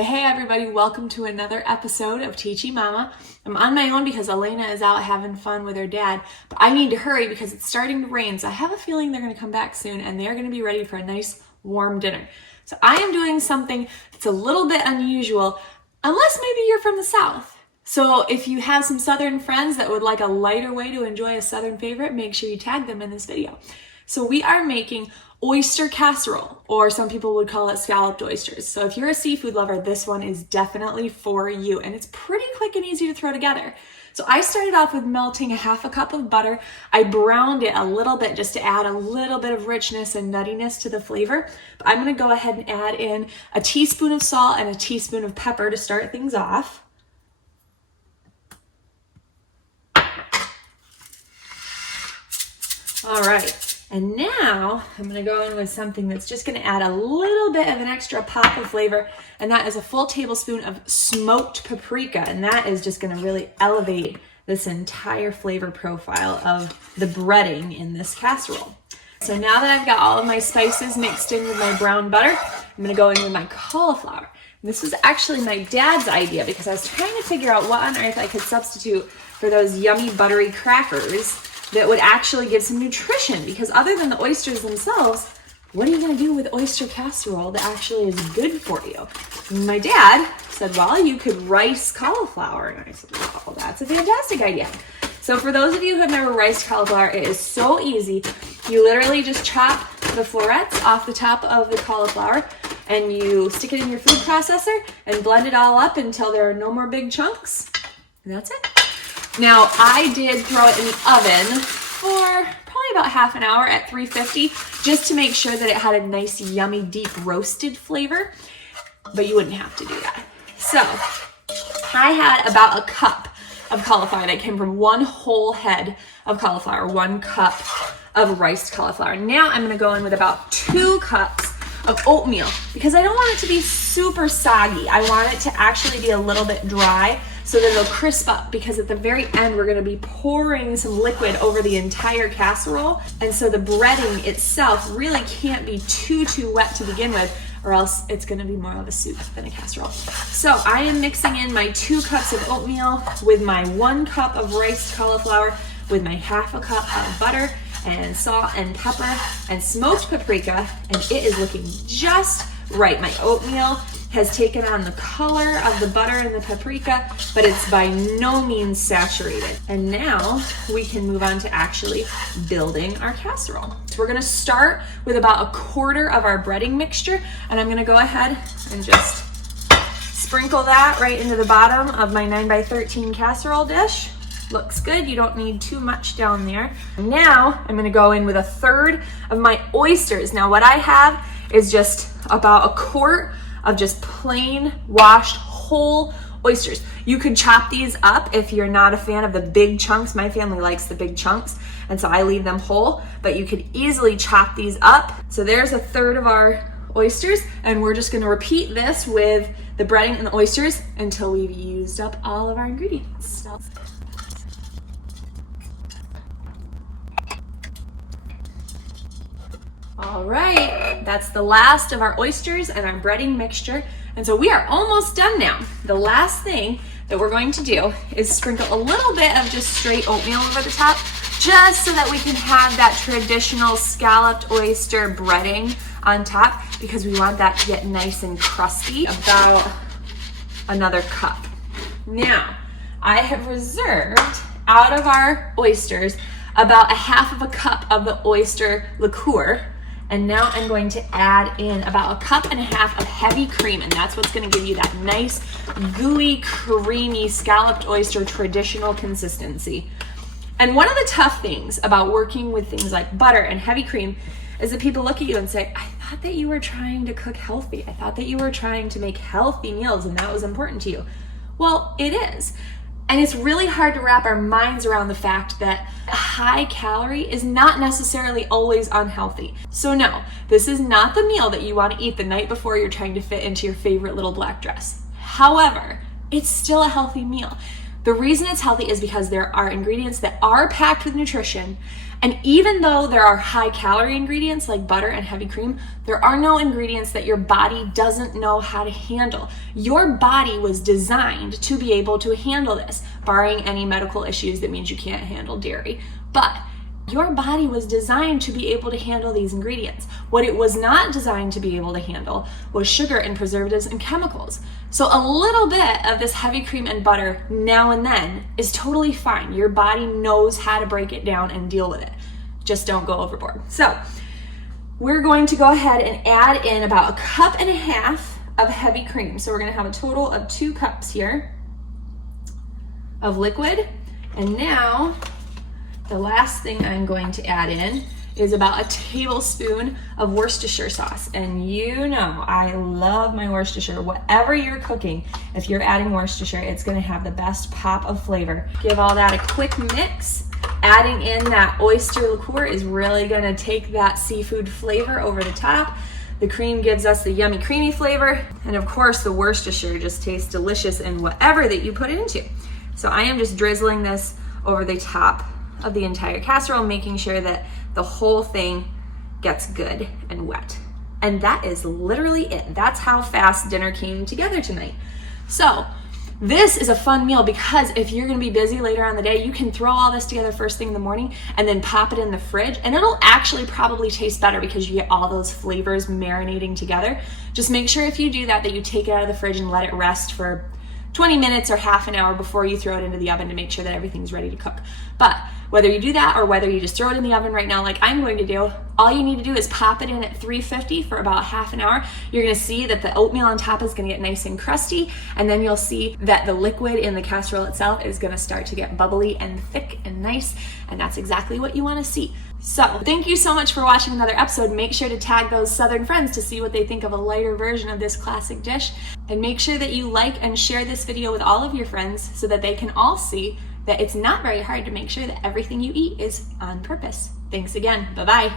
Hey everybody, welcome to another episode of Teachy Mama. I'm on my own because Elena is out having fun with her dad, but I need to hurry because it's starting to rain, so I have a feeling they're going to come back soon and they're going to be ready for a nice warm dinner. So I am doing something that's a little bit unusual, unless maybe you're from the South. So if you have some Southern friends that would like a lighter way to enjoy a Southern favorite, make sure you tag them in this video. So we are making oyster casserole, or some people would call it scalloped oysters. So if you're a seafood lover, this one is definitely for you, and it's pretty quick and easy to throw together. So I started off with melting a half a cup of butter. I browned it a little bit just to add a little bit of richness and nuttiness to the flavor. But I'm gonna go ahead and add in a teaspoon of salt and a teaspoon of pepper to start things off. All right. And now I'm going to go in with something that's just going to add a little bit of an extra pop of flavor, and that is a full tablespoon of smoked paprika, and that is just going to really elevate this entire flavor profile of the breading in this casserole. So now that I've got all of my spices mixed in with my brown butter, I'm going to go in with my cauliflower. And this was actually my dad's idea because I was trying to figure out what on earth I could substitute for those yummy buttery crackers that would actually give some nutrition, because other than the oysters themselves, what are you going to do with oyster casserole that actually is good for you? And my dad said, well, you could rice cauliflower. And I said, well, that's a fantastic idea. So for those of you who have never riced cauliflower, it is so easy. You literally just chop the florets off the top of the cauliflower and you stick it in your food processor and blend it all up until there are no more big chunks. And that's it. Now, I did throw it in the oven for probably about half an hour at 350 just to make sure that it had a nice, yummy, deep roasted flavor, but you wouldn't have to do that. So, I had about a cup of cauliflower that came from one whole head of cauliflower, 1 cup of riced cauliflower. Now, I'm going to go in with about 2 cups of oatmeal because I don't want it to be super soggy. I want it to actually be a little bit dry, so that it'll crisp up, because at the very end we're going to be pouring some liquid over the entire casserole, and so the breading itself really can't be too wet to begin with, or else it's going to be more of a soup than a casserole. So I am mixing in my 2 cups of oatmeal with my 1 cup of riced cauliflower with my half a cup of butter and salt and pepper and smoked paprika, and it is looking just right. My oatmeal has taken on the color of the butter and the paprika, but it's by no means saturated. And now we can move on to actually building our casserole. So we're gonna start with about 1/4 of our breading mixture, and I'm gonna go ahead and just sprinkle that right into the bottom of my 9x13 casserole dish. Looks good, you don't need too much down there. Now I'm gonna go in with 1/3 of my oysters. Now what I have is just about a quart of just plain washed whole oysters. You could chop these up if you're not a fan of the big chunks. My family likes the big chunks, and so I leave them whole, but you could easily chop these up. So there's 1/3 of our oysters, and we're just gonna repeat this with the breading and the oysters until we've used up all of our ingredients. All right, that's the last of our oysters and our breading mixture. And so we are almost done now. The last thing that we're going to do is sprinkle a little bit of just straight oatmeal over the top, just so that we can have that traditional scalloped oyster breading on top, because we want that to get nice and crusty. About another cup. Now, I have reserved out of our oysters about 1/2 cup of the oyster liqueur. And now I'm going to add in about 1.5 cups of heavy cream, and that's what's going to give you that nice, gooey, creamy scalloped oyster traditional consistency. And one of the tough things about working with things like butter and heavy cream is that people look at you and say, I thought that you were trying to cook healthy. I thought that you were trying to make healthy meals and that was important to you. Well, it is. And it's really hard to wrap our minds around the fact that high calorie is not necessarily always unhealthy. So no, this is not the meal that you want to eat the night before you're trying to fit into your favorite little black dress. However, it's still a healthy meal. The reason it's healthy is because there are ingredients that are packed with nutrition. And even though there are high calorie ingredients like butter and heavy cream, there are no ingredients that your body doesn't know how to handle. Your body was designed to be able to handle this, barring any medical issues that means you can't handle dairy. But your body was designed to be able to handle these ingredients. What it was not designed to be able to handle was sugar and preservatives and chemicals. So a little bit of this heavy cream and butter now and then is totally fine. Your body knows how to break it down and deal with it. Just don't go overboard. So we're going to go ahead and add in about 1.5 cups of heavy cream. So we're going to have a total of 2 cups here of liquid. And now the last thing I'm going to add in is about a tablespoon of Worcestershire sauce. And you know, I love my Worcestershire. Whatever you're cooking, if you're adding Worcestershire, it's gonna have the best pop of flavor. Give all that a quick mix. Adding in that oyster liqueur is really gonna take that seafood flavor over the top. The cream gives us the yummy creamy flavor. And of course, the Worcestershire just tastes delicious in whatever that you put it into. So I am just drizzling this over the top of the entire casserole, making sure that the whole thing gets good and wet. And that is literally it. That's how fast dinner came together tonight. So this is a fun meal because if you're gonna be busy later on in the day, you can throw all this together first thing in the morning and then pop it in the fridge, and it'll actually probably taste better because you get all those flavors marinating together. Just make sure if you do that you take it out of the fridge and let it rest for 20 minutes or half an hour before you throw it into the oven to make sure that everything's ready to cook. But whether you do that or whether you just throw it in the oven right now like I'm going to do, all you need to do is pop it in at 350 for about half an hour. You're gonna see that the oatmeal on top is gonna get nice and crusty, and then you'll see that the liquid in the casserole itself is gonna start to get bubbly and thick and nice, and that's exactly what you wanna see. So thank you so much for watching another episode. Make sure to tag those Southern friends to see what they think of a lighter version of this classic dish. And make sure that you like and share this video with all of your friends so that they can all see that it's not very hard to make sure that everything you eat is on purpose. Thanks again. Bye-bye.